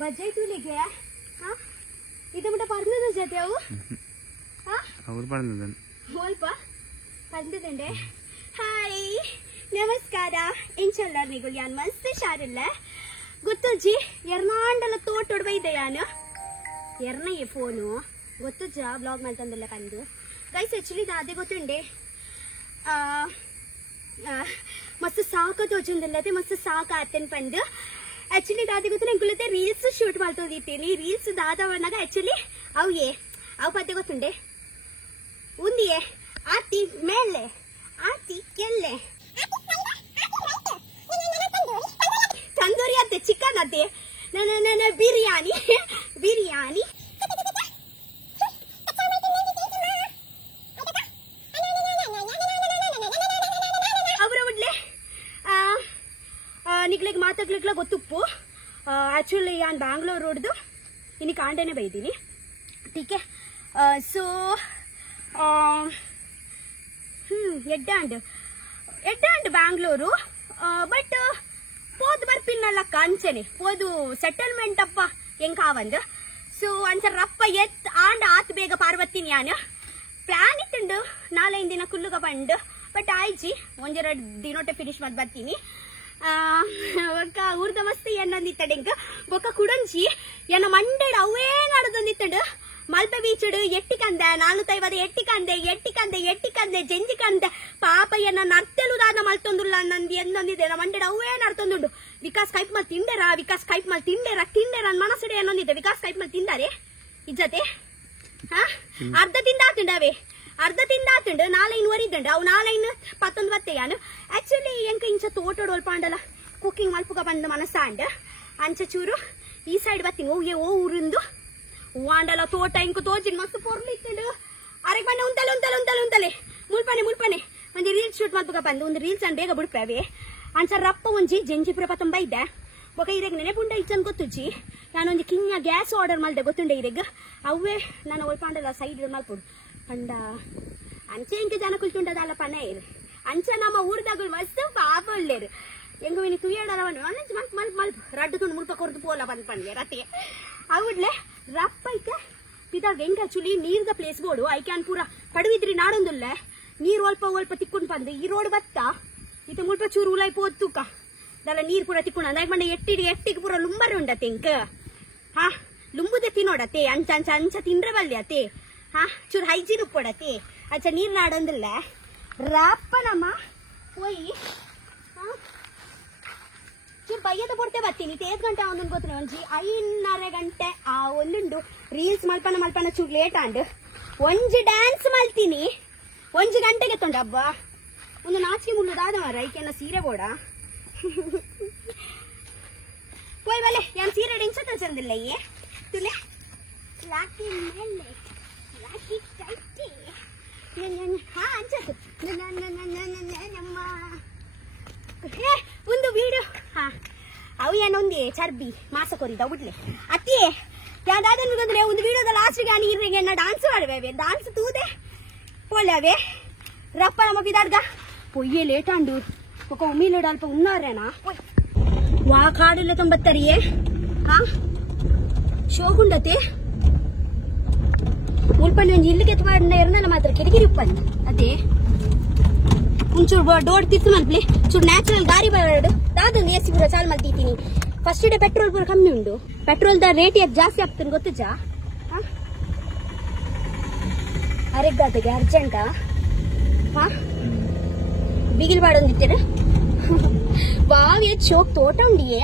budget ಉಳಿಗೆ ಇದು ಮುಟ್ಟ ಪರ್ನದ ಜೊತೆ ಅವು ಅವ್ರು ಪರ್ನದ ಸ್ವಲ್ಪ ಪಂದದಂಡೆ ಹಾಯ್ ನಮಸ್ಕಾರ ಎಂಚೆಲ್ಲರಿಗೂ ಯಾನ್ ಮಸ್ತ್ ಶಾರಿಲ್ಲ ಗೊತ್ತಜ್ಜಿ ಎರ್ನಾಂಡಲ ತೋಟ ಬೈದೆ ಯಾನು ಎರ್ನಯ್ಯ ಫೋನು ಗೊತ್ತಜ್ಜ ಬ್ಲಾಗ್ ಮಾಡ್ತಂದಲ್ಲ ಕಂದು ಗೈಸ್ ಆಕ್ಚುಲಿ ಅದೇ ಗೊತ್ತುಂಡೆ ಮಸ್ತ್ ಸಾಕು ತೋಚುಂದಲ್ಲದೆ ಮಸ್ತ್ ಸಾಕು ಆತನ್ ಪಂದು ಆಕ್ಚುಲಿ ದಾದಿ ಗೊತ್ತು ನಂಗೆ ರೀಲ್ಸ್ ಶೂಟ್ ಮಾಡ್ತೋದಿತ್ತೀನಿ ರೀಲ್ಸ್ ದಾದವನಾಗ ಆಕ್ಚುಲಿ ಅವು ಪದ್ಯ ಗೊತ್ತುಂಡೆ ಉಂದಿಯೇ ಆತಿ ಮೇಲೆ ಆತಿ ಕೆಲ್ಲೆ ತಂದೂರಿ ಅತ್ತೆ ಚಿಕನ್ ಅತ್ತೆ ಬಿರಿಯಾನಿ ಬಿರಿಯಾನಿ ಅವರ ಬಿಡ್ಲೆ ನಿಗ್ಲಿಗೆ ಮಾತಾಡ್ಲಿಕ್ಲ ಗೊತ್ತುಪ್ಪು ಆಕ್ಚುಲಿ ನಾನು ಬ್ಯಾಂಗ್ಳೂರ್ ರೋಡ್ದು ಇನ್ನು ಕಾಂಡೇನೆ ಬೈದೀನಿ ಟೀಕೆ ಸೊ ಎಡ್ಡಾಂಡ್ ಬ್ಯಾಂಗ್ಳೂರು ಬಟ್ ಪೋದು ಬರ್ಪಿನಲ್ಲಕ್ಕ ಅಂಚನೆ ಪೋದು ಸೆಟಲ್ಮೆಂಟ್ ಅಪ್ಪ ಹೆಂಗ್ ಕಾವಂದು ಸೊ ಅಂಚ ರಪ್ಪ ಎತ್ ಆಂಡ ಆತ್ ಬೇಗ ಪಾರ್ವತ್ತೀನಿ ಯಾನು ಪ್ಲಾನ್ ಇತ್ತುಂಡು ನಾಳೆ ದಿನ ಕುಲ್ಲುಗ ಬಂಡು ಬಟ್ ಆಯ್ಜಿ ಒಂದೆರಡು ದಿನೊಟ್ಟೆ ಫಿನಿಶ್ ಮಾಡಿ ಬರ್ತೀನಿ ಒಕ್ಕ ಊರ್ದ ಮಸ್ತ್ ಏನಂದಿತ್ತಂಗ ಬೊಕ್ಕ ಕುಡಂಜಿ ಎನ್ನ ಮಂಡೆಡ್ ಅವೇ ನಡೆದೊಂದಿತ್ತಂಡು ಮಲ್ಪೆ ಬೀಚುಡು ಎಟ್ಟಿಕಂದ 450 ಎಟ್ಟಿಕಂದೆ ಜಂಜಿಕಂದೆ ಪಾಪ ಎನ್ನ ನರ್ತೆಲುದಾದ ಮಲ್ತೊಂದುಲ್ಲ ನಂದಿ ಎಂದೊಂದಿದೆ ಮಂಡೆಡ್ ಅವೇ ನಡ್ತೊಂದುಂಡು ವಿಕಾಸ್ ಕೈಪ್ ಮಲ್ ತಿಂಡೆರ ತಿಂಡೆರ ಮನಸ್ಸಿಡೆ ಏನೊಂದಿದೆ ವಿಕಾಸ್ ಕೈಪ್ ಮಲ್ ತಿಂದಾರೆ ಇಜ್ಜತೆ ಅರ್ಧ ತಿಂದಾತುಂಡವೇ ಅರ್ಧ ತಿಂದಾತುಂಡು 4 ವರಿದ್ದುಂಡು ಅವು 4 ಬತ್ತೆಯಾನು ಆಕ್ಚುಲಿ ಎಂಕ ಇಂಚ ತೋಟೋಡು ಒಲ್ಪಾಂಡಲ್ಲ ಕುಕ್ಕಿಂಗ್ ಮಲ್ಪುಗ ಬಂದು ಮನಸ್ಸಾಂಡ್ ಅಂಚ ಚೂರು ಈ ಸೈಡ್ ಬತ್ತೀನಿ ಓ ಊರಿಂದು ವಾಂಡಲ ತೋಟ ಇಂಕು ತೋಜಿನ್ ಮಸ್ತ್ ಪೊರ್ಲಿತ್ತುಂಡು ಅರೆಗ್ ಬಣ್ಣ ಉಂತಲೆ ಮುಲ್ಪನೆ ಒಂದು ರೀಲ್ಸ್ ಶೂಟ್ ಮಲ್ಪುಗ ಬಂದು ಒಂದು ರೀಲ್ಸ್ ಅನ್ ಬೇಗ ಬಿಡ್ಪೇವೆ ಅಂಚ ರಪ್ಪ ಒಂಜಿ ಜಂಜಿಪುರ ಪತ್ತೊಂಬ ಇದ್ದೆ ಬೊಕ ಇರೆಗ್ ನೆನೆಪುಂಡ ಇಚ್ಚನ್ ಗೊತ್ತುಜ್ಜಿ ನಾನೊಂದು ಕಿಂಗ ಗ್ಯಾಸ್ ಆರ್ಡರ್ ಮಾಡ್ದೆ ಗೊತ್ತುಂಡೆ ಇರೆಗ್ ಅವೇ ನಾನು ಒಲ್ಪಾಂಡಲ್ಲ ಸೈಡ್ ಮಲ್ಪುಡು ಪಂಡ ಅಂಚೆ ಇಂಕ ಜನ ಕುಲ್ತುಂಡದಲ್ಲ ಪನೆ ಇರು ಅಂಚ ನಮ್ಮ ಊರ್ದಾಗುಲ್ ಮಸ್ತ್ ಪಾಪ ಒಳ್ಳೇರು ಎಂಗ ವಿನಿ ತುಯ್ಯಾಡಲ್ಲ ಮಲ್ಪ್ ರಡ್ಡು ತುಂಡು ಮುಲ್ಪ ಕೊರ್ದು ಪೋಲ ಬಂದ್ ರತಿ ಅವಡ್ಲೆ ರಪ್ಪ ಐತೆ ಪಿದಾಗ ಹೆಂಗ ಆಕ್ಚುಲಿ ನೀರ್ದ ಪ್ಲೇಸ್ ಬೋಡು ಐಕ್ಯಾನ್ ಪೂರ ಪಡುವಿದ್ರಿ ನಾಡೊಂದುಲ್ಲ ನೀರು ಒಲ್ಪ ತಿಕ್ಕೊಂಡು ಬಂದು ಈ ರೋಡ್ ಬತ್ತ ಇದು ಮುಲ್ಪ ಚೂರು ಉಲಾಯ್ ಪೋತ್ತುಕ ದಲ್ಲ ನೀರ್ ಪೂರ ತಿಕ್ಕೊಂಡು ಅಂದಾಗ ಬಂದ ಎಟ್ಟಿಗೆ ಪೂರ ಲುಂಬರ್ ಉಂಡತೆ ಇಂಕ ಲುಂಬುದೆ ತಿನ್ನೋಡತೆ ಅಂಚ ತಿಂದ್ರೆ ಬಲ್ಲೆ ಅತೆ ಚೂರು ಹೈಜೀನ್ ಉಪ್ಪೊಡತೆ ಅಂಚ ನೀರ್ ನಾಡೊಂದಿಲ್ಲ ರಪ್ಪ ನಮ್ಮ ಹೋಯಿ ಚೂರು ಬಯ್ಯದ ಪೊಡ್ತೆ ಬರ್ತೀನಿ 5 ಗಂಟೆ ಒಂದೊಂದು ಗೊತ್ತಿಲ್ಲ ಒಂಜಿ 5:30 ಗಂಟೆ ಒಂದುಂಡು ರೀಲ್ಸ್ ಮಲ್ಪನ ಚೂರು ಲೇಟ್ ಆಂಡ್ ಒಂಜಿ ಡ್ಯಾನ್ಸ್ ಮಲ್ತೀನಿ 1 ಗಂಟೆಗೆ ತೊಂಡ ಹಬ್ಬ ಒಂದು ನಾಚಿಕೆ ಮುಳ್ಳುದಾದ ಮಾರ ಐಕೆನ ಸೀರೆ ಬೋಡ ಹೋಯ್ ಬಲೆ ಯಾನ್ ಸೀರೆ ಡೆಂಚತ್ರ ಚಂದಿಲ್ಲ ತುಲೆ ಲಾಕಿ ಮೇಲೆ ಲಾಕಿ ಕೈಟಿ ಅಂಚದು ನಮ್ಮ ಒಂದು ವೀಡಿಯೋ ಅವು ಏನೊಂದೇ ಚರ್ಬಿ ಮಾಸ ಕೊರಿದ ಬಿಡ್ಲೆ ಅತ್ತಿ ಯಾವ್ದಾದ್ರೆ ಒಂದು ವಿಡಿಯೋದ ಲಾಸ್ಟ್ಗೆ ನೀರಿಗೆ ಡಾನ್ಸ್ ಆಡುವೆ ಡಾನ್ಸ್ ತೂದೆ ಪೋಲವೇ ರಪ್ಪ ನಮ್ಮ ಬಿದಾಡ್ಗ ಪೊಯ್ಯೆ ಲೇಟ್ ಅಂಡು ఒక ఉమ్మీలోడు అల్ప ఉన్నారేనా వా కాడులో తొంబత్తరియే ಶೋಗುಂಡತೆ ಮುಲ್ಪಂಡಿ ಒಂದು ಇಲ್ಲಿಗೆ ಎತ್ತುವಾಡಿನ ಎರಡಲ್ಲ ಮಾತ್ರ ಕಿರಿಕಿರಿ ಉಪ್ಪಂದು ಅದೇ ಒಂಚೂರು ಡೋರ್ ತಿರ್ತು ಮಲ್ಪಲಿ ಚೂರು ನ್ಯಾಚುರಲ್ ಗಾರಿ ಬರಡು ದಾದೊಂದು ಎಸಿ ಪೂರ ಚಾಲ್ ಮಲ್ತಿದ್ದೀನಿ ಫಸ್ಟ್ ಡೇ ಪೆಟ್ರೋಲ್ ಪೂರ ಕಮ್ಮಿ ಉಂಡು ಪೆಟ್ರೋಲ್ ದ ರೇಟ್ ಯಾಕೆ ಜಾಸ್ತಿ ಆಗ್ತಾನೆ ಗೊತ್ತುಜಾ ಅರೆಗಾತೆಗೆ ಅರ್ಜೆಂಟಾ ಬಿಗಿಲ್ ಬಾಡೊಂದಿತ್ತೇನೆ ಬಾವಿ ಚೋಕ್ ತೋಟ ಉಂಡಿಯೇ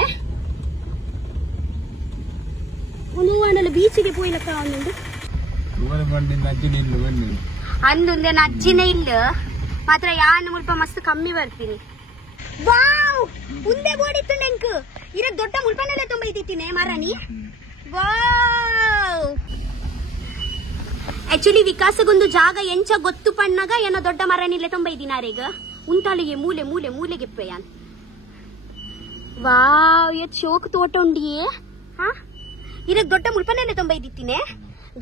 ಒಂದು ಅಂಡಲ್ಲ ಬೀಚಿಗೆ ಪೋಯ್ಲಕ್ಕ ಒಂದುಂಡು ಅಂದೊಂದೇ ಅಜ್ಜಿನೇ ಇಲ್ಲ ಮಾತ್ರ ಯಾನು ಮುಲ್ಪ ಮಸ್ತ್ ಕಮ್ಮಿ ಬರ್ತೀನಿ ವಾವ್ ಉಂದೆ ಬೋಡಿತ್ತು ನೆಂಕ್ ಇರ ದೊಡ್ಡ ಮುಲ್ಪನೆಲ್ಲ ತೊಂಬೈತಿತ್ತೀನಿ ಮಾರಾಣಿ ವಾವ್ ಆಕ್ಚುಲಿ ವಿಕಾಸಗೊಂದು ಜಾಗ ಎಂಚ ಗೊತ್ತು ಪಣ್ಣಾಗ ಏನೋ ದೊಡ್ಡ ಮರನಿಲೆ ತೊಂಬೈದಿನಾರೇಗ ಉಂಟಾಳಿಗೆ ಮೂಲೆ ಮೂಲೆ ಮೂಲೆಗೆ ಪಯಾನ್ ವಾವ್ ಎತ್ ಶೋಕ್ ತೋಟ ಉಂಡಿಯೇ ಇರಕ್ ದೊಡ್ಡ ಮುಲ್ಪನೆಲ್ಲ ತೊಂಬೈದಿತ್ತೀನಿ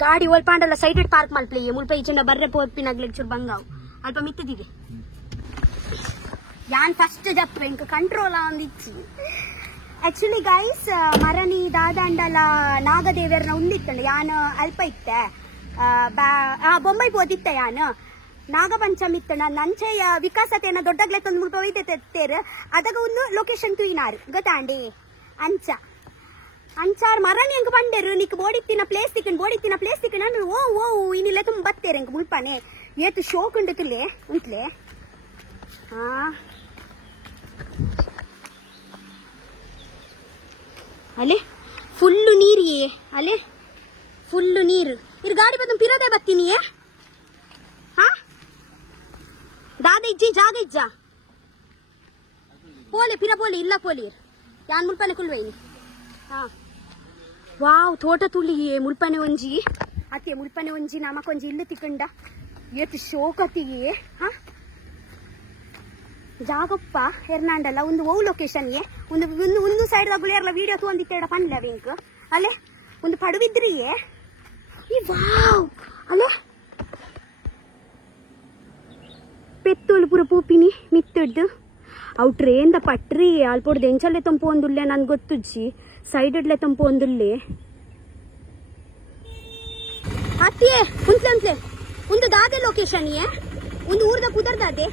ಗಾಡಿ ಒಲ್ಪಾಂಡಲ್ಲ ಸೈಡೆಡ್ ಪಾರ್ಕ್ ಮಲ್ಪ್ಲೆ ಮುಲ್ಪ ಈಚಂಡ ಬರ್ರೆ ಪೋರ್ಪಿನಾಗ್ಲಿಕ್ ಚೂರು ಬಂಗಾವ್ ಅಲ್ಪ ಮಿತ್ತದಿಗೆ ಯಾನ್ ಫಸ್ಟ್ ಜಪ್ಪ ಇಂಕ ಕಂಟ್ರೋಲ್ ಅಂದಿಚ್ಚಿ ಆಕ್ಚುಲಿ ಗೈಸ್ ಮರನಿ ದಾದಾಂಡ ಮಲ್ಲ ನಾಗದೇವರನ ಉಂದಿತ್ತಂಡ ಯಾನ್ ಅಲ್ಪ ಇತ್ತೆ ಬೊಂಬೈ ಪೋದಿತ್ತ ಯಾನ್ ನಾಗಪಂಚಮಿ ಇತ್ತಂಡ ನಂಚೆಯ ವಿಕಾಸತೆಯನ್ನ ದೊಡ್ಡಗ್ಲೆ ತಂದು ಮುಲ್ಪ ಒಯ್ತೇರು ಅದಾಗ ಒಂದು ಲೊಕೇಶನ್ ತುಯಿನಾರು ಗೊತ್ತಾಂಡಿ ಅಂಚಾರ್ ಮರಣಿ ಎಂಕ್ ಬಂಡರು ನಿಕ್ ಬೋಡಿತ್ತಿನ ಪ್ಲೇಸ್ ತಿಕ್ಕನ್ ಅಂದ್ರೆ ಓ ಇನ್ನಿಲ್ಲ ತುಂಬ ಬತ್ತೇರು ಎಂಕ್ ಮುಲ್ಪನೆ ಏತು ಶೋಕ್ ಉಂಟುಲೆ ಉಂಟ್ಲೆ ಅಲೆ ಫುಲ್ಲು ನೀರಿಯೇ ಅಲೆ ಫುಲ್ಲು ನೀರು ಇರ್ ಗಾಡಿ ಬತ್ತ ಪಿರದೆ ಬತ್ತೀನಿಯೇ ದಾದ ಇಜ್ಜಿ ಜಾಗ ಇಜ್ಜ ಪೋಲೆ ಪಿರ ಪೋಲೆ ಇಲ್ಲ ಪೋಲೀರ್ ಯಾನ್ ಮುಲ್ಪನೆ ಕುಲ್ವೇನಿ ವಾವ್ ತೋಟ ತುಳಿಯೇ ಮುಲ್ಪನೆ ಒಂಜಿ ಅತ್ತೆ ಮುಲ್ಪನೆ ಒಂಜಿ ನಮಕೊಂಜಿ ಇಲ್ಲು ತಿಕ್ಕಂಡ ಏತು ಶೋಕತಿಯೇ ಜಾಗಪ್ಪ ಎರ್ನಾಂಡಲ್ಲ ಒಂದು ಓ ಲೊಕೇಶನ್ಗೆ ಒಂದು ಸೈಡ್ ಗುಳಿಯರ್ಲ ವಿಡಿಯೋ ತಗೊಂಡಿತ್ತೇಡ ಪಂಡ್ಲ ಬೆಂಕ್ ಅಲ್ಲೇ ಒಂದು ಪಡುವಿದ್ರಿಯೇ ಈ ವಾವ್ ಅಲ್ಲೇ ಪೆತ್ತೋಲು ಪೂರ ಪೂಪಿನಿ ಮಿತ್ತಡ್ದು ಅವು ಟ್ರೇನ್ದ ಪಟ್ರಿ ಅಲ್ಪೊಡ್ದು ಎಂಚಲ್ಲೇ ತಂಪು ಒಂದುಲ್ಲೆ ನನ್ಗೆ ಗೊತ್ತುಜ್ಜಿ ಸೈಡಡ್ಲೆ ತಂಪು ಒಂದುಲ್ಲೆ ಅತ್ತಿಯೇ ಉಂಟ್ಲೆ ಒಂದು ದಾದೆ ಲೊಕೇಶನ್ಗೆ ಒಂದು ಊರ್ದ ಪುದರ್ ದಾದೆ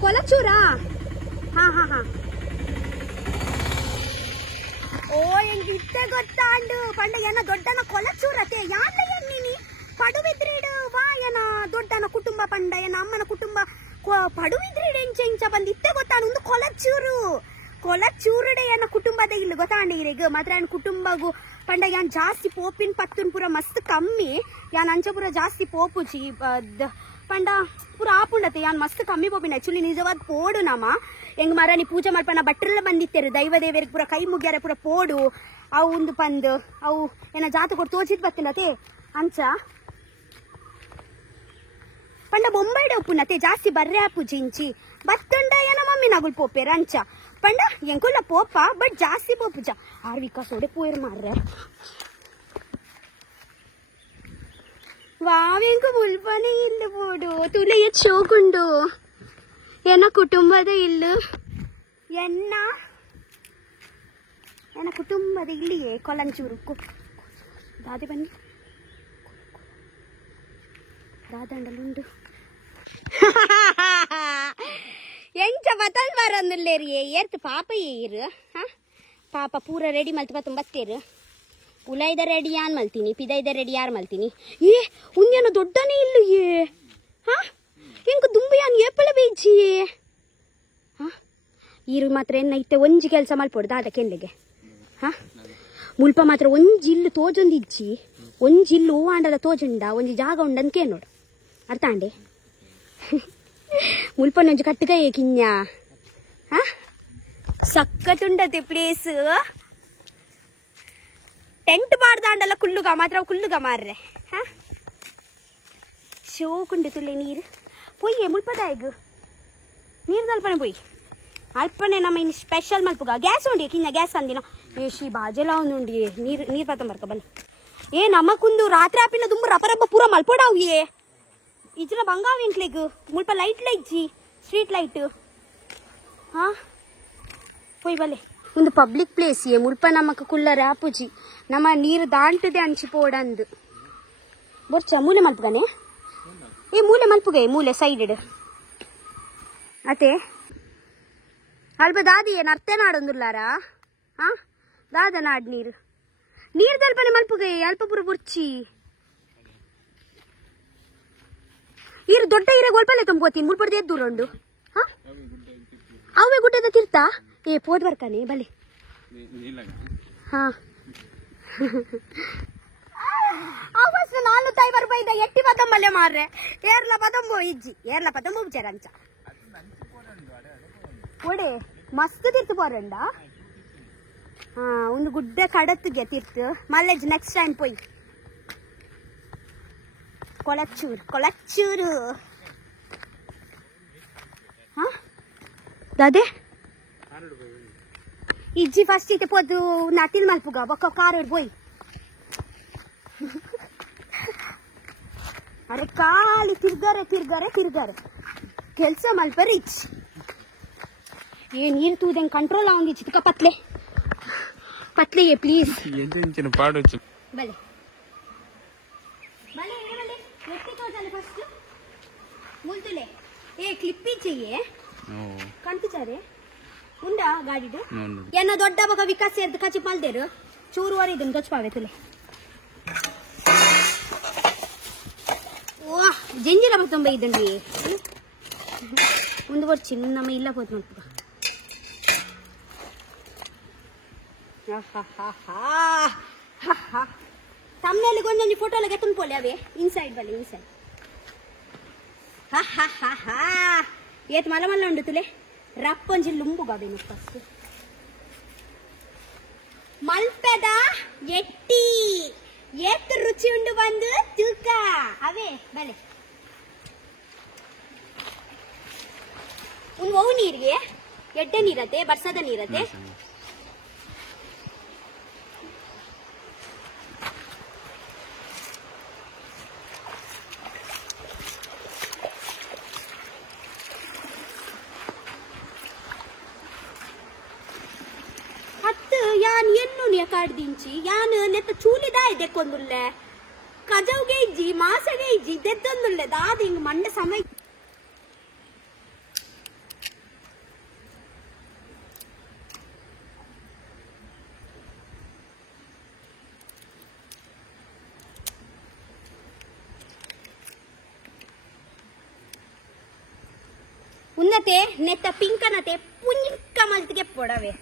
ಕೊಲಚೂರಾ ಹಾ ಓ ಎಂಗ್ ಇತ್ತೆ ಗೊತ್ತಾಂಡು ಪಂಡ ಏನ ದೊಡ್ಡನ ಕೊಲಚೂರತೆ ಯಾನ್ಲ ಎನ್ನಿನಿ ಪಡುವಿದ್ರೀಡು ವಾ ಏನ ದೊಡ್ಡನ ಕುಟುಂಬ ಪಂಡ ಏನ ಅಮ್ಮನ ಕುಟುಂಬ ಪಡುವಿದ್ರೀಡು ಎಂಚ ಬಂದು ಇತ್ತೆ ಗೊತ್ತಾಂಡು ಒಂದು ಕೊಲಚೂರುಡೆ ಏನ ಕುಟುಂಬದ ಇಲ್ಲ ಗೊತ್ತಾಂಡಿಗ ಮಾತ್ರ ಏನ್ ಕುಟುಂಬಗು ಪಂಡ ಯಾನ್ ಜಾಸ್ತಿ ಪೋಪಿನ ಪತ್ತುನ್ ಪೂರ ಮಸ್ತ್ ಕಮ್ಮಿ ಯಾನ್ ಅಂಚ ಪೂರ ಜಾಸ್ತಿ ಪೋಪುಜಿ ಪಂಡ ಪೂರ ಆಪುಂಡತೆ ಯಾನ್ ಮಸ್ತ್ ಕಮ್ಮಿ ಪೋಪಿನ ಆಕ್ಚುಲಿ ನಿಜವಾದ ಪೋಡು ನಮ ಹೆಂಗ್ ಮರ ನೀ ಪೂಜೆ ಮಾಡ್ಪನ ಬಟ್ರೆಲ್ಲ ಬಂದಿತ್ತೇರು ದೈವ ದೇವರಿಗೆ ಪೂರ ಕೈ ಮುಗ್ಯಾರ ಪೂರ ಪೋಡು ಅವು ಒಂದು ಪಂದ್ ಅವು ಏನ ಜಾತ ಕೊಟ್ಟು ತೋಚಿದ್ ಬತ್ತಿಲ್ಲತೆ ಅಂಚ ಪಂಡ ಬೊಂಬೈಡೆ ಉಪ್ಪುನತೆ ಜಾಸ್ತಿ ಬರ್ರೆ ಪೂಜಿಂಚಿ ಬತ್ತಂಡ ಏನ ಮಮ್ಮಿ ನಗುಲ್ ಪೋಪೇರ ಅಂಚ ಪಂಡ ಎಂಕುಲ್ಲ ಪೋಪ ಬಟ್ ಜಾಸ್ತಿ ಪೋಪುಜ ಆರ್ ವಿಕಾಸ್ ಓಡೆ ಪೋಯರ್ ಮಾರ್ರೆ ವಾವೆಂಕು ಮುಲ್ಪನೆ ಇಲ್ಲ ಪೋಡು ತುಲೆಯ ಚೋಗುಂಡು ಏನ ಕುಟುಂಬದ ಇಲ್ಲು ಎನ್ನ ಕುಟುಂಬದ ಇಲ್ಲಿಯೇ ಕೊಲಂಚೂರು ದಾದೆ ಬನ್ನಿ ದಾದಂಡಲುಂಡು ಎಂಚ ಬತಲ್ ಬರಂದುಲ್ಲೇರಿಯೇ ಏರ್ತು ಪಾಪ ಏರು ಪಾಪ ಪೂರ ರೆಡಿ ಮಲ್ತು ಬತ್ತ ಬತ್ತೇರು ಉಲೈದ ರೆಡಿ ಯಾನ್ ಮಲ್ತೀನಿ ಪಿದೈದ ರೆಡಿ ಯಾರು ಮಲ್ತೀನಿ ಉನ್ಯನ ದೊಡ್ಡನೇ ಇಲ್ಲು ಎಂಕ ದುಂಬು ಯಾನ್ ಏಪಳ ಬೇಜಿಯೇ ಈರು ಮಾತ್ರ ಏನೈತೆ ಒಂಜಿ ಕೆಲಸ ಮಲ್ಪೊಡು ದಾದ ಕೆಂದೆಗೆ ಮುಲ್ಪ ಮಾತ್ರ ಒಂಜಿಲ್ಲು ತೋಜೊಂದಿಜ್ಜಿ ಒಂಜಿಲ್ಲು ಹೂವಾಂಡದ ತೋಜುಂಡ ಒಂಜಿ ಜಾಗ ಉಂಡಂತ ಕೇಳೋಡು ಅರ್ಥ ಅಂಡೆ ಮುಲ್ಪನೊಂಜಿ ಕಟ್ಟುಗೈ ಕಿನ್ಯ ಸಕ್ಕತ್ತುಂಡತೆ ಪ್ಲೇಸ್ ಟೆಂಟ್ ಬಾಡ್ದಾಂಡಲ್ಲ ಕುಲ್ಲುಗ ಮಾತ್ರ ಕುಲ್ಲುಗ ಮಾರ್ರೆ ಶೋಕುಂಡು ತುಳ್ಳೆ ನೀರು ಪೊಯ್ಯೆ ಮುಲ್ಪದಾಯ್ಗು ನೀರು ತಲ್ಪನೆ ಪೊಯ್ ಅಲ್ಪನೆ ನಮ್ಮ ಇನ್ನು ಸ್ಪೆಷಲ್ ಮಲ್ಪುಗ ಗ್ಯಾಸ್ ಉಂಡಿ ಕಿನ್ನ ಗ್ಯಾಸ್ ಅಂದಿನ ಶ್ರೀ ಬಾಜೆಲ್ಲ ಉಂಡಿ ನೀರು ಪತ್ತಂಬರ್ಕ ಬನ್ನಿ ನಮಕುಂದು ರಾತ್ರಿ ಆಪಿನ ತುಂಬ ರಪರಬ್ಬ ಪೂರ ಮಲ್ಪೋಡಾವಿಯೇ ಇಜ್ರ ಬಂಗಾವಿ ಎಂಕ್ಲೆಗ್ ಮುಲ್ಪ ಲೈಟ್ ಇಜ್ಜಿ ಸ್ಟ್ರೀಟ್ ಲೈಟ್ ಪೊಯ್ ಬಲ್ಲೆ ಒಂದು ಪಬ್ಲಿಕ್ ಪ್ಲೇಸ್ ಮುಲ್ಪ ನಮಕ್ ಕುಲ್ಲ ರ್ಯಾಪುಜಿ ನಮ್ಮ ನೀರು ದಾಂಟದೆ ಅಂಚಿಪೋಡಂದು ಬೊರ್ಚ ಮೂಲೆ ಮಲ್ಪುಗನೆ ಮೂಲೆ ಮಲ್ಪುಗೆ ಮೂಲೆ ಸೈಡ್ ಅತೆ ಅಲ್ಪ ದಾದಿ ಏನು ಅರ್ಥ ನಾಡೊಂದುಲ್ಲಾರ ದಾದ ನಾಡ್ ನೀರು ತಲ್ಪನೆ ಮಲ್ಪುಗೆ ಅಲ್ಪ ಪುರ ಬುರ್ಚಿ ಈರು ದೊಡ್ಡ ಈರೆ ಗೋಲ್ಪಲ್ಲೆ ತುಂಬ್ಕೋತೀನಿ ಮುಲ್ಪಡ್ದು ಎದ್ದು ದೂರ ಅವೇ ಗುಡ್ಡದ ತೀರ್ಥ ಪೋದ್ ಬರ್ಕಾನೆ ಬಲೆ ಅವಸ್ ನಾನು ತಾಯಿ ಬರ್ಬೈದ ಎಟ್ಟಿ ಪದಂಬಲ್ಲೆ ಮಾರ್ರೆ ಏರ್ಲ ಪದಂಬೋ ಇಜ್ಜಿ ಏರ್ಲ ಪದಂಬೋ ವಿಚಾರಂಚ ಒಡೆ ಮಸ್ತ್ ತೀರ್ಥ ಪೋರಂಡ ಒಂದು ಗುಡ್ಡ ಕಡತ್ತಿಗೆ ತೀರ್ಥ ಮಲ್ಲೆಜ್ ನೆಕ್ಸ್ಟ್ ಟೈಮ್ ಪೋಯ್ ಕೊಳಚೂರು ದಾದೆ ಇಜ್ಜಿ ಫಸ್ಟ್ ಇತ್ತೆ ಪೋದು ನಟಿಲ್ ಮಲ್ಪುಗ ಬೊಕ್ಕ ಕಾರೋಡ್ ಪೋಯ್ ಅರೆ ಖಾಲಿ ತಿರ್ಗಾರೆ ಕೆಲ್ಸ ಮಲ್ಪರಿ ನೀರು ತೂದಂಗೆ ಕಂಟ್ರೋಲ್ ಆಗಿ ಚಿಕ್ಕ ಪತ್ಲೆ పత్లే ప్లీజ్ ఎంత పాడొచ్చు భలే భలే భలే ఎత్తికోవాలి ఫస్ట్ ಮುಲ್ತುಲೆ ಏ ಕ್ಲಿಪ್ಪಿ ಚೆಯ್ಯೆ ಕಂಟಿಚಾರೆ ಉಂಡ ಗಾಡಿಡು ಏನ ದೊಡ್ಡ ಬಗ ವಿಕಾಸ ಎದ್ದು ಕಚಿ ಮಲ್ದೇರು ಚೂರುವರೆ ಇದನ್ನ ಗಚ್ಪಾವೆ ತುಲೆ ಓ ಜಂಜಿರ ಬತ್ತೊಂಬ ಇದ್ದಂಡಿ ಒಂದು ವರ್ಷ ನಮ್ಮ ಇಲ್ಲ ಹೋದ್ ನೋಡ್ತದ ತಮ್ಮನೆಲ್ಲಿ ಗೊಂಜಿ ಫೋಟೋ ಎಲ್ಲ ಗೆತ್ತನ್ ಪೋಲೆ ಅವೇ ಇನ್ಸೈಡ್ ಬಲ್ಲಿ ಇನ್ಸೈಡ್ ಏತ್ ಮಲ ಮಲ್ಲ ಉಂಡು ತುಲೆ ರಪ್ಪೊಂಜಿ ಲುಂಬುಗಾಬೇನು ಫಸ್ಟ್ ಮಲ್ಪೆದ ಎಟ್ಟಿ ಏತ್ ರುಚಿ ಉಂಡು ಬಂದು ತೂಕ ಅವೇ ಬಲೆ ಉನ್ ಓವು ನೀರಿಗೆ ಎಡ್ಡೆ ನೀರತೆ ಬರ್ಸದ ನೀರತೆ ಯಾನ್ ಎನ್ನು ಕಾಡ್ದಿಂಚಿ ಯಾನ್ ನೆತ್ತ ಚೂಲಿದ ಇದೆಕ್ಕೊಂದುಲ್ಲೆ ಕಜವ್ಗೆ ಇಜ್ಜಿ ಮಾಸಗೆ ಇಜ್ಜಿ ಇದೆದ್ದೊಂದುಲ್ಲೆ ದಾದ ಹಿಂಗ್ ಮಂಡ ಸಮಯ ಉನ್ನತೆ ನೆತ್ತ ಪಿಂಕನತೆ ಪುಂಕ ಮಲ್ತಿಗೆ ಪೊಡವೆ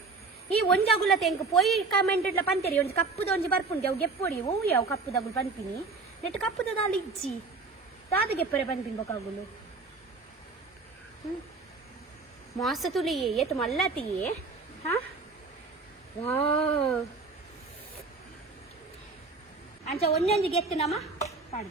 ಈ ಒಂಜಾಗುಲ ತೆಂಕು ಪೋಯಿ ಕಮೆಂಟ್ ಇಟ್ಲ ಪಂತೇರಿ ಒಂಜಿ ಕಪ್ಪುದ ಒಂಜಿ ಬರ್ಪುಂಡಿ ಅವು ಗೆಪ್ಪೊಡಿ ಓ ಯಾವ ಕಪ್ಪುದಾಗುಲು ಪಂಪಿನಿ ನೆಟ್ಟು ಕಪ್ಪುದ ದಾಲಿ ಇಜ್ಜಿ ದಾದ ಗೆಪ್ಪರೆ ಪಂಪಿನ್ ಬೇಕಾಗುಲು ಮಾಸ ತುಲಿಯೇ ಏತು ಮಲ್ಲತಿಯೇ ಹಾ ವಾವ್ ಅಂಚ ಒಂಜೊಂಜಿ ಗೆತ್ತು ನಮ ಪಾಡ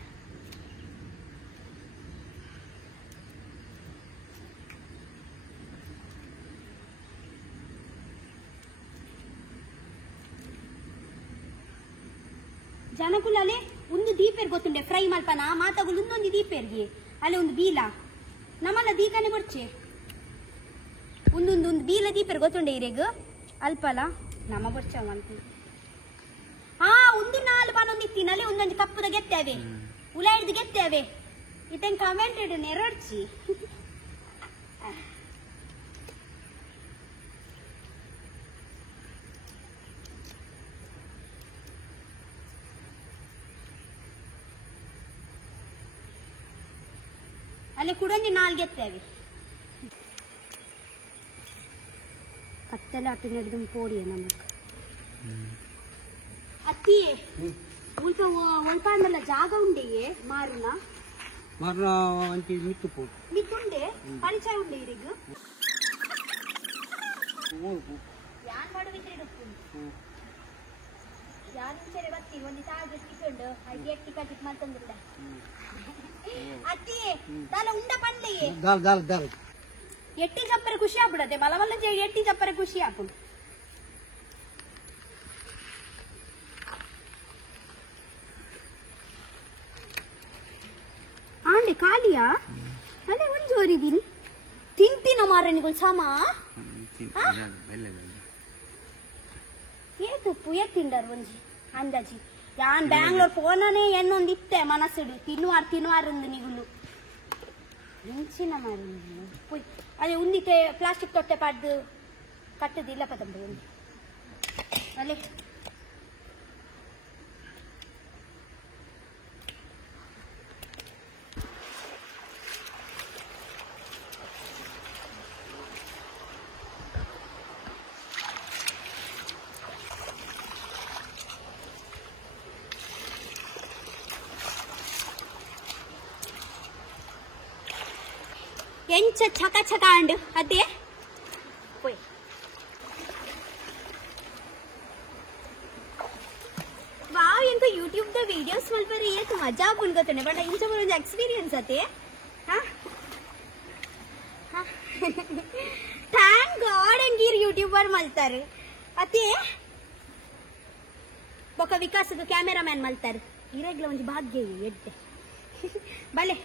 ಜನಕುಲಲೆ ಒಂದು ದೀಪೇರ್ ಗೊತ್ತುಂಡೆ ಫ್ರೈ ಮಲ್ಪನ ಮಾತಾಗುಲು ಒಂದೊಂದು ದೀಪೇರ್ಗೆ ಅಲ್ಲೇ ಒಂದು ಬೀಲ ನಮ್ಮಲ್ಲ ದೀಕನೆ ಬರ್ಚೆ ಒಂದು ಬೀಲ ದೀಪೇರ್ ಗೊತ್ತುಂಡೆ ಇರೇಗ ಅಲ್ಪಲ ನಮ್ಮ ಬರ್ಚ ಅಂತ ಒಂದು ನಾಲ್ ಪಾನೊಂದು ಇತ್ತಿನಲ್ಲೇ ಒಂದೊಂದು ಕಪ್ಪುದ ಗೆತ್ತೇವೆ ಉಲ ಹಿಡ್ದು ಗೆತ್ತೇವೆ ಇತ್ತಂಗ್ ಕಮೆಂಟ್ ಇಡು ನೆರಡ್ಚಿ ಅಲ್ಲಿ ಕುಡಂಜಿ ನಾಲ್ಗೆತ್ತೇವೆ ಕತ್ತೆಲ್ಲ ಅಟ್ಟು ನಡೆದು ಪೋಡಿಯ ನಮಕ್ ಅತ್ತಿ ಉಲ್ಪ ಅಂದಲ್ಲ ಜಾಗ ಉಂಡೆಯೇ ಮಾರುನ ಮಿತ್ತುಂಡೆ ಪರಿಚಯ ಉಂಡೆ ಇರಿಗ ಯಾನ್ ಮಾಡುವಿದ್ರೆ ಯಾರು ಸರಿ ಬರ್ತೀವಿ ಒಂದು ತಾಜ್ ಟಿಕೊಂಡು ಹಾಗೆ ಎಟ್ಟಿ ಕಟ್ಟಿಟ್ ಮಾಡ್ತಂದಿಲ್ಲ ಅತ್ತಿ ತಾಲ ಉಂಡ ಪಂಡೆಯೇ ಎಟ್ಟಿ ಚಪ್ಪರೆ ಖುಷಿ ಆಗ್ಬಿಡತ್ತೆ ಬಲವಲ್ಲ ಎಟ್ಟಿ ಚಪ್ಪರೆ ಖುಷಿ ಆಗ್ಬಿಡು ಆಂಡೆ ಖಾಲಿಯಾ ಅದೇ ಒಂದು ಜೋರಿದೀನಿ ತಿಂತಿನ ಮಾರನಿಗಳು ಸಮ ಏತುಪ್ಪು ತಿಂಡಾರ ಒಂಜಿ ಅಂದಾಜಿ ಯಾನ್ ಬ್ಯಾಂಗ್ಳೂರ್ ಫೋನೇ ಎನ್ನೊಂದು ಇತ್ತೆ ಮನಸ್ಸಿಡು ತಿನ್ನುವಾರು ನಿಗುಲು ಹೆಂಚಿನ ಮಾರಿ ಅದೇ ಉಂದಿತೆ ಪ್ಲಾಸ್ಟಿಕ್ ತೊಟ್ಟೆ ಪಾಡ್ದು ಕಟ್ಟದಿಲ್ಲ ಪದಂಬ ಒಂದು ಅಲ್ಲೇ ಎಂಚ ಚಕ ಚಕ ಅಂಡು ಅದೇ ಪೋಯ್ ವಾವ್ ಎಂಕ ಯೂಟ್ಯೂಬ್ ದ ವಿಡಿಯೋಸ್ ಮಲ್ಪರಿ ಏತು ಮಜಾ ಆಪುಂಡು ಗೊತ್ತನೆ ಬಟ್ ಇಂಚ ಒಂದು ಎಕ್ಸ್ಪೀರಿಯನ್ಸ್ ಅತೆ ಥ್ಯಾಂಕ್ ಗಾಡ್ ಎಂಗೀರ್ ಯೂಟ್ಯೂಬರ್ ಮಲ್ತಾರೆ ಅತೆ ಬೊಕ ವಿಕಾಸದ ಕ್ಯಾಮೆರಾಮ್ಯಾನ್ ಮಲ್ತಾರೆ ಇರೆಗ್ಲ ಒಂಜಿ ಭಾಗ್ಯ ಎಡ್ಡೆ ಬಲೆ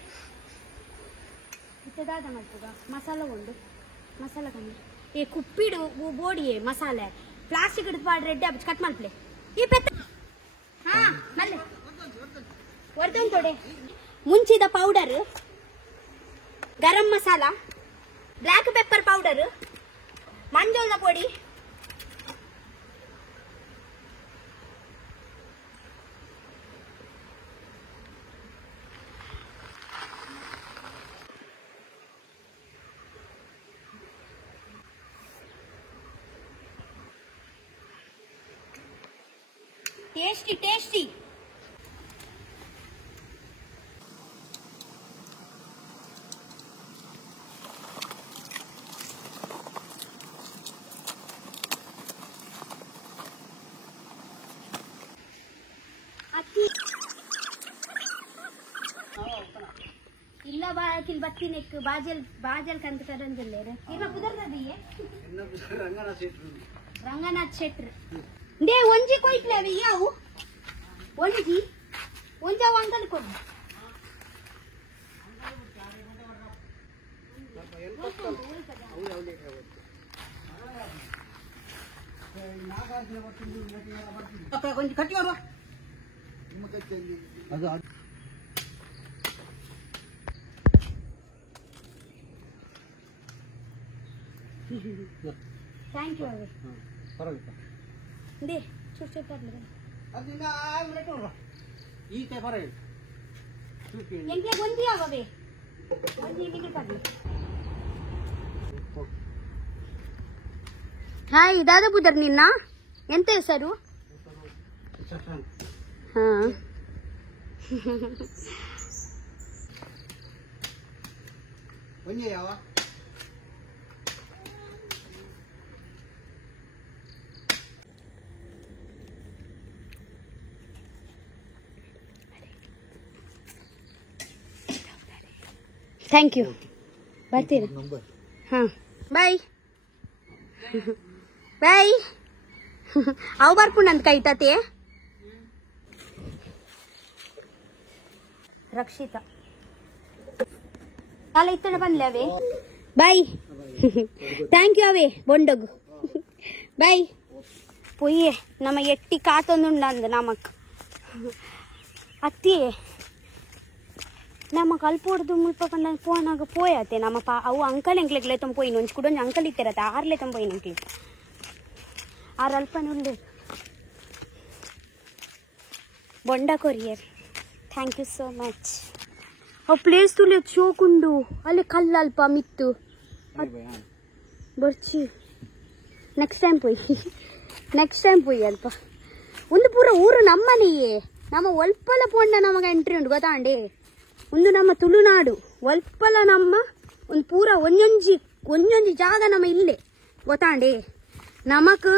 ಇತ್ತದಾದ ಮಾಡ್ತದ ಮಸಾಲ ಉಂಡು ಮಸಾಲ ಕಮ್ಮಿ ಏ ಕುಪ್ಪಿಡು ಬೋಡಿಯೇ ಮಸಾಲೆ ಪ್ಲಾಸ್ಟಿಕ್ ಹಿಡಿದು ರೆಡ್ಡಿ ಹಬ್ಬ ಕಟ್ ಮಾಡ್ಪ್ಲೆ ಈ ಪೆತ್ತ ಹಾ ಮಲ್ಲೆ ವರ್ಧನ್ ತೊಡೆ ಮುಂಚಿದ powder garam masala black pepper powder ಮಂಜೋಳ ಪೊಡಿ ಟೇಸ್ಟಿ ಟೇಸ್ಟಿ ಅಕ್ಕಿ ಇಲ್ಲ ಬಾಕಿಲ್ ಬತ್ತಿನೆಕ್ ಬಾಜಲ್ ಕಂತ ಕರಂದಿಲ್ಲೇರೆ ಇವ ಕುದರ್ದದಿಯೇ ರಂಗನಾಥ್ ಶೆಟ್ರ್ ದೇ ಒಂಜಿ ಕೊಯ್ಟ್ಲೆ ಅವೆ ಯಾವು ಒಂಜಿ ಒಂಜಾವ ಅಂಕಲ್ ಕೊಡು ಕೊಂಚ ಕಟ್ಟಿ ಬರುವ ಥ್ಯಾಂಕ್ ಯು ಅವೇ ದೇ ಚೂರ್ ಚೂರ್ ತರ್ಲಿ ಎಂಕ್ಲೆ ಒಂಜಿ ಅವೇ ಒಂಜಿ ಇಲ್ಲಿಗೆ ತರ್ಲಿ ಹಾ ಇದಾದ ಬುದರ್ ನಿನ್ನ ಎಂತ ಹೆಸರು ಹಾ ಥ್ಯಾಂಕ್ ಯು ಬರ್ತೀರಾ ಹಾಂ ಬಾಯ್ ಬಾಯ್ ಅವು ಬರ್ಪುಂಡಂತ ಕೈತತೆ ರಕ್ಷಿತಾ ಕಾಲ ಇತ್ತಡ ಬಂದ್ಲೆ ಅವೇ ಬಾಯ್ ಥ್ಯಾಂಕ್ ಯು ಅವೇ ಬೊಂಡಗು ಬಾಯ್ ಪೊಯ್ಯೆ ನಮ್ಮ ಎಟ್ಟಿ ಕಾತೊಂದುಂಡ ನಮಕ್ ಅತ್ತಿ ನಮಕ್ ಅಲ್ಪೋಡ್ದು ಮುಲ್ಪ ಪಂಡ ಪೋನಾಗ ಪೋಯತ್ತೆ ನಮ್ಮ ಅವು ಅಂಕಲ್ ಎಂಕ್ಲೆಗ್ಲೆ ತುಂಬ ಪೋಯಿನ ಒಂಚು ಕೂಡ ಒಂದು ಅಂಕಲ್ ಇತ್ತಿರತ್ತೆ ಆರ್ಲೆ ತುಂಬ ಪೋಯಿನ ಎಂಕ್ಲಿ ಆರು ಅಲ್ಪನೇ ಉಂಡೆ ಬೊಂಡ ಕೊರಿಯರ್ ಥ್ಯಾಂಕ್ ಯು ಸೋ ಮಚ್ ಅವು ಪ್ಲೇಸ್ ತುಳಿ ಚೋಕುಂಡು ಅಲ್ಲಿ ಕಲ್ಲು ಅಲ್ಪ ಮಿತ್ತು ಬರ್ಚಿ ನೆಕ್ಸ್ಟ್ ಟೈಮ್ ಪೋಯಿ ಅಲ್ಪ ಒಂದು ಪೂರ ಊರು ನಮ್ಮನೆಯೇ ನಮ್ಮ ಒಲ್ಪಲ ಪೋಂಡ ನಮಗೆ ಎಂಟ್ರಿ ಉಂಟು ಗೊತ್ತಾಂಡೆ ಒಂದು ನಮ್ಮ ತುಳುನಾಡು ಒಲ್ಪಲ ನಮ್ಮ ಒಂದು ಪೂರ ಒಂಜೊಂಜಿ ಜಾಗ ನಮ್ಮ ಇಲ್ಲೇ ಗೊತ್ತಾಂಡೆ ನಮಕ್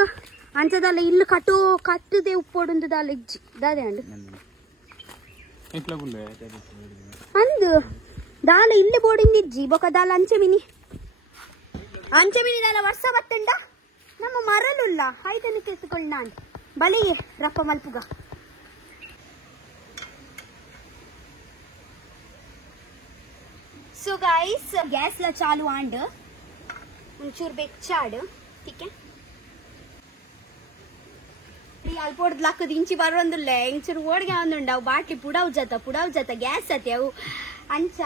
ಅಂಚದಲ್ಲ ಇಲ್ಲಿ ಕಟ್ಟದೆ ಉಪ್ಪೊಡುಂದಲ್ಲ ಇಜ್ಜಿ ದಾದೆ ಅಂಡು ಅಂದು ದಾಲ ಇಲ್ಲಿ ಬೋಡಿಂದ ಇಜ್ಜಿ ಬೊಕ ದಾಲ ಅಂಚೆಮಿನಿ ದಾಲ ವರ್ಷ ಬತ್ತಂಡ ನಮ್ಮ ಮರಲುಲ್ಲ ಐದನ್ನು ಕೆತ್ತುಕೊಳ್ಳ ನಾನು ಬಲಿ ರಪ್ಪ ಮಲ್ಪುಗ ಸೊ ಗೈಸ್ ಗ್ಯಾಸ್ ಲ ಚಾಲು ಆಂಡ್ ಒಂಚೂರು ಬೆಚ್ಚಾಡು ತಿಕ್ಕೆ ಅಲ್ಪೋಡ್ ಲಕ್ಕದ ಇಂಚಿ ಬರೋಂದಿಲ್ಲ ಇಂಚೂರು ಓಡ್ಗೆ ಒಂದುಂಡವು ಬಾಟ್ಲಿ ಪುಡವ್ ಜತ ಗ್ಯಾಸ್ ಅತಿ ಅವು ಅಂಚ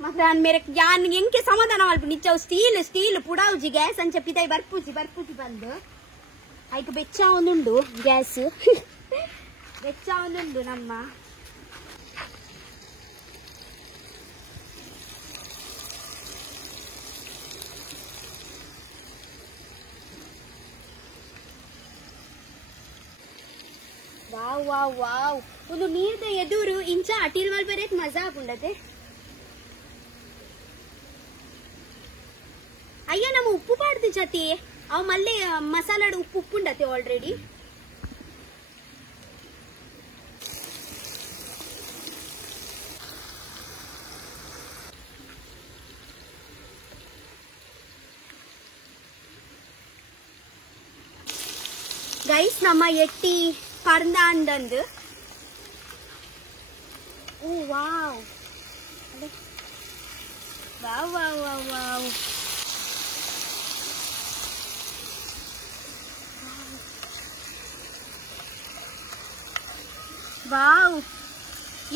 ಮತ್ತೆ ನಾನು ಮೇರೆ ಯಾನ್ ಎಂಕೆ ಸಮಾಧಾನ ಅಲ್ಪ ನಿಚ್ಚವು ಸ್ಟೀಲ್ ಪುಡವ್ಜಿ ಗ್ಯಾಸ್ ಅಂಚ ಪಿತಾಯಿ ಬರ್ಪೂಜಿ ಬಂದು ಐಕ್ ಬೆಚ್ಚ ಒಂದುಂಡು ಗ್ಯಾಸ್ ಬೆಚ್ಚ ಒಂದುಂಡು ನಮ್ಮ ವಾವ್ ವಾವ್ ವಾವ್ ಒಂದು ನೀರ್ದ ಎದುರು ಇಂಚ ಅಟಿಲ್ ಮಲ್ಪರೇತ್ ಮಜಾ ಆಪುಂಡತೆ ಅಯ್ಯ ನಮ್ಮ ಉಪ್ಪು ಪಾಡ್ದು ಜತಿ ಅವ್ ಮಲ್ಲೆ ಮಸಾಲಾಡು ಉಪ್ಪುಂಡತೆ ಆಲ್ರೆಡಿ ಗೈಸ್ ನಮ್ಮ ಎಟ್ಟಿ ಪರ್ದ ಅಂದಂದು ಓ wow wow wow wow wow wow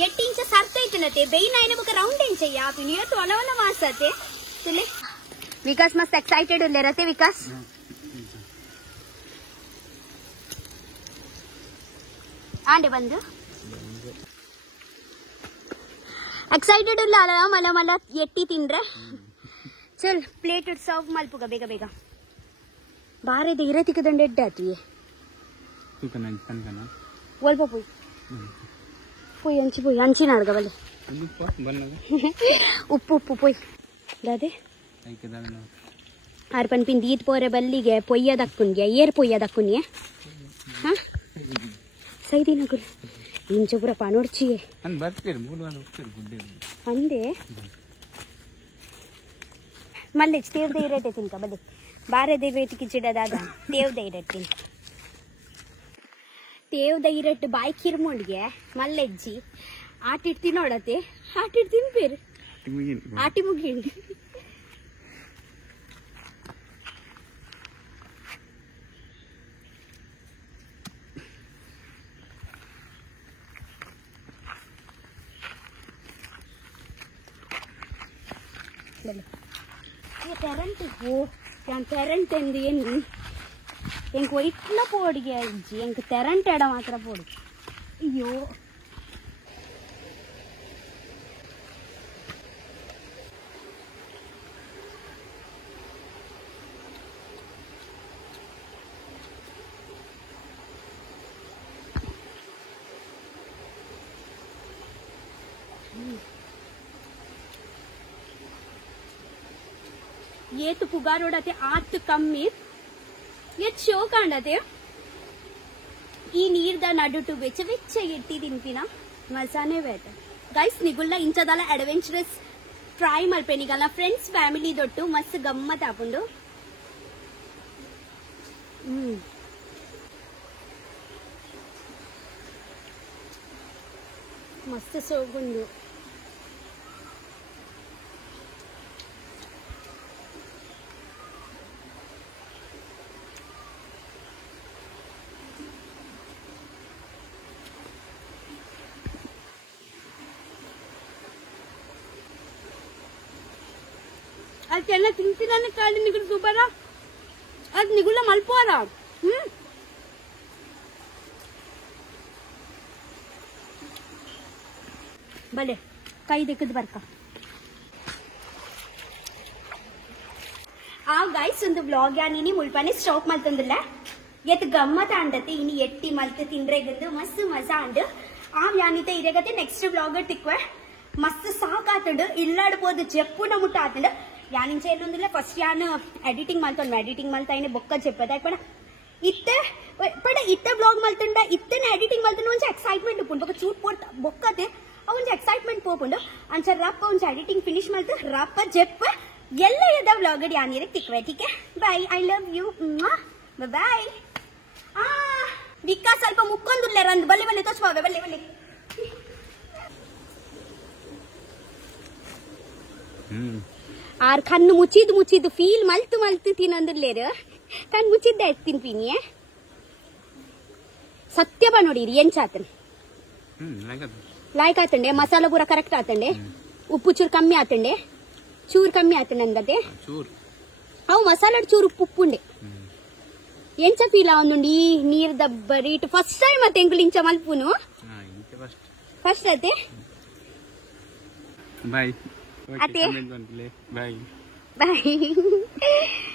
8 ಇಂಚ ಸರ್ತ ಇಟ್ಟನತೆ ಬೇಯಿನ ಐನ ಬುಕ ರೌಂಡ್ ಇಂಚ ಯಾಪಿ ನಿಯತ್ತು ಒಲವಲ ಮಾಸತೆ ತುಲೆ ವಿಕಾಸ್ ಮಸ್ತ್ ಎಕ್ಸೈಟೆಡ್ ಉಲ್ಲೆರತೆ ವಿಕಾಸ್ ಆಂಡೆ ಬಂದು ಎಕ್ಸೈಟೆಡ್ ಇಲ್ಲ ಅಲ್ಲ ಮಲ ಮಲ ಎಟ್ಟಿ ತಿಂದ್ರೆ ಚಲ್ ಪ್ಲೇಟ್ ಸರ್ವ್ ಮಲ್ಪುಗ ಬೇಗ ಬೇಗ ಬಾರೆದ ಇರತಿಕ ದಂಡ ಎಡ್ಡ ಆತಿಯೇ ಒಲ್ಪ ಪೋಯ್ ಪೋಯ್ ಹಂಚಿನ ಅಡ್ಗ ಬಲ್ಲೆ ಉಪ್ಪು ಉಪ್ಪು ಪೋಯ್ ದಾದೆ ಆರ್ ಪನ್ ಪಿನ್ ದೀತ್ ಪೋರೆ ಬಲ್ಲಿಗೆ ಪೊಯ್ಯದಕ್ಕುನ್ಗೆ ಏರ್ ಪೊಯ್ಯದಕ್ಕುನ್ಗೆ ಹಾ ಸೈದಿನ ಗುರು ಇಂಚ ಪುರ ಪನೋಡ್ಚಿಯೇ ಅಂದೆ ಮಲ್ಲೆ ತೇವ್ದ ಇರಟ್ಟೆ ತಿನ್ಕ ಬಲ್ಲೆ ಬಾರದೆ ರೇಟ್ ಕಿಚಿಡದಾದ ತೇವ್ದ ಇರಟ್ಟು ತಿನ್ಕ ತೇವ್ದ ಇರಟ್ಟು ಬಾಯಿ ಕಿರ್ಮೊಂಡ್ಗೆ ಮಲ್ಲೆಜ್ಜಿ ಆಟಿಟ್ ತಿನ್ನೋಡತೆ ಆಟಿಟ್ ತಿನ್ಪೇರು ಆಟಿ ಮುಗಿಂಡು ಕರೆಂಟ್ ಕರೆಂಟ್ ಎಂದು ಏನು ಎಂಕ್ ಒಯ್ಟ್ಲ ಪೋಡಿಗೆ ಅಜ್ಜಿ ಎಂಕ್ ಕರೆಂಟ್ ಎಡ ಮಾತ್ರ ಪೋಡಿ ಅಯ್ಯೋ ಏತು ಪುಗಾರೋಡತೆ ಆತ್ ಕಮ್ಮಿ ಎತ್ ಶೋ ಕಾಂಡತೆ ಈ ನೀರ್ದ ನಡುಟು ಬೆಚ್ಚ ಬೆಚ್ಚ ಎಟ್ಟಿ ತಿಂಪಿನ ಮಜಾನೇ ಬೇಟ ಗೈಸ್ ನಿಗುಲ್ಲ ಇಂಚದಲ್ಲ ಅಡ್ವೆಂಚರಸ್ ಟ್ರೈ ಮಲ್ಪೆನಿಗಲ್ಲ ಫ್ರೆಂಡ್ಸ್ ಫ್ಯಾಮಿಲಿ ದೊಟ್ಟು ಮಸ್ತ್ ಗಮ್ಮತ್ ಆಪುಂಡು ಮಸ್ತ್ ಸೋಗುಂಡು ಅದೆಲ್ಲ ತಿಂತಿದ್ದಾನೆ ಕಾಳಿ ನಿಗುಲ್ ಸೂಪರ ಅದ್ ನಿಗುಲ್ಲ ಮಲ್ಪೋರ ಬಲೆ ಕೈ ದೆಕ್ಕದ್ ಬರ್ಕ ಆ ಗೈಸ್ ಒಂದು ವ್ಲಾಗ್ ಯಾನಿ ಮುಲ್ಪಾನೆ ಸ್ಟಾಪ್ ಮಲ್ತಂದಿಲ್ಲ ಎತ್ ಗಮ್ಮತ್ ಅಂಡತೆ ಇನಿ ಎಟ್ಟಿ ಮಲ್ತ ತಿಂದ್ರೆಗಂದು ಮಸ್ತ್ ಮಜಾ ಅಂಡ್ ಆ ಯಾನಿತ ಇರಗತೆ ನೆಕ್ಸ್ಟ್ ವ್ಲಾಗ್ ತಿಕ್ವೆ ಮಸ್ತ್ ಸಾಕಾತಂಡು ಇಲ್ಲಾಡ್ಬೋದು ಜಪ್ಪುನ ಮುಟ್ಟ ಆತಂಡು ಯಾನಿಂಚ ಏನೊಂದಿಲ್ಲ ಫಸ್ಟ್ ಯಾನ್ ಎಡಿಟಿಂಗ್ ಮಲ್ತೊಂಡು ಎಡಿಟಿಂಗ್ ಮಲ್ತಾ ಇನ್ನು ಬೊಕ್ಕ ಜಪ್ಪದ ಪಡ ಇತ್ತ ಬ್ಲಾಗ್ ಮಲ್ತಂಡ ಇತ್ತನ ಎಡಿಟಿಂಗ್ ಮಲ್ತಂಡು ಒಂಚ ಎಕ್ಸೈಟ್ಮೆಂಟ್ ಉಪ್ಪುಂಡು ಬೊಕ್ಕ ಚೂಟ್ ಪೋಡ್ ಬೊಕ್ಕತೆ ಅವೊಂಚ ಎಕ್ಸೈಟ್ಮೆಂಟ್ ಪೋಪುಂಡು ಅಂಚ ರಪ್ಪ ಒಂಚ ಎಡಿಟಿಂಗ್ ಫಿನಿಶ್ ಮಲ್ತು ರಪ್ಪ ಜಪ್ಪ ಎಲ್ಲ ಎದ ವ್ಲಾಗ್ ಯಾನಿರಕ್ ತಿಕ್ವೆ ಟೀಕೆ bye I love you bye Vikas ಸ್ವಲ್ಪ ಮುಕ್ಕೊಂದುಲ್ಲೆ ರಂದು ಬಲ್ಲೆ ಬಲ್ಲೆ ತೋಚ್ಬಾವೆ ಬಲ್ಲೆ ಬಲ್ಲೆ ಆರ್ ಕಣ್ಣು ಮುಚ್ಚಿದ್ದು ಫೀಲ್ ಮಲ್ತು ತಿನ್ನೊಂದುಲ್ಲೇರು ಕಣ್ಣು ಮುಚ್ಚಿದ್ದೆ ತಿನ್ಪಿನಿ ಸತ್ಯ ನೋಡಿರಿ ಎಂಚಾತನ್ ಲಾಯ್ಕ್ ಆತಂಡೆ ಮಸಾಲ ಪೂರ ಕರೆಕ್ಟ್ ಆತಂಡೆ ಉಪ್ಪು ಚೂರು ಕಮ್ಮಿ ಆತಂಡೆ ಚೂರು ಕಮ್ಮಿ ಆತಂಡೆ ಅಂದದೆ ಅವು ಮಸಾಲ ಚೂರು ಉಪ್ಪುಂಡೆ ಎಂಚ ಫೀಲ್ ಆವೊಂದುಂಡು ಈ ನೀರ್ ದಬ್ಬರಿ ಫಸ್ಟ್ ಟೈಮ್ ಮತ್ತೆ ಎಂಕುಲು ಇಂಚ ಮಲ್ಪುನು ಫಸ್ಟ್ ಅತೆ ಬಾಯ್ ಅತೆ ಬಾಯ್ ಬಾಯ್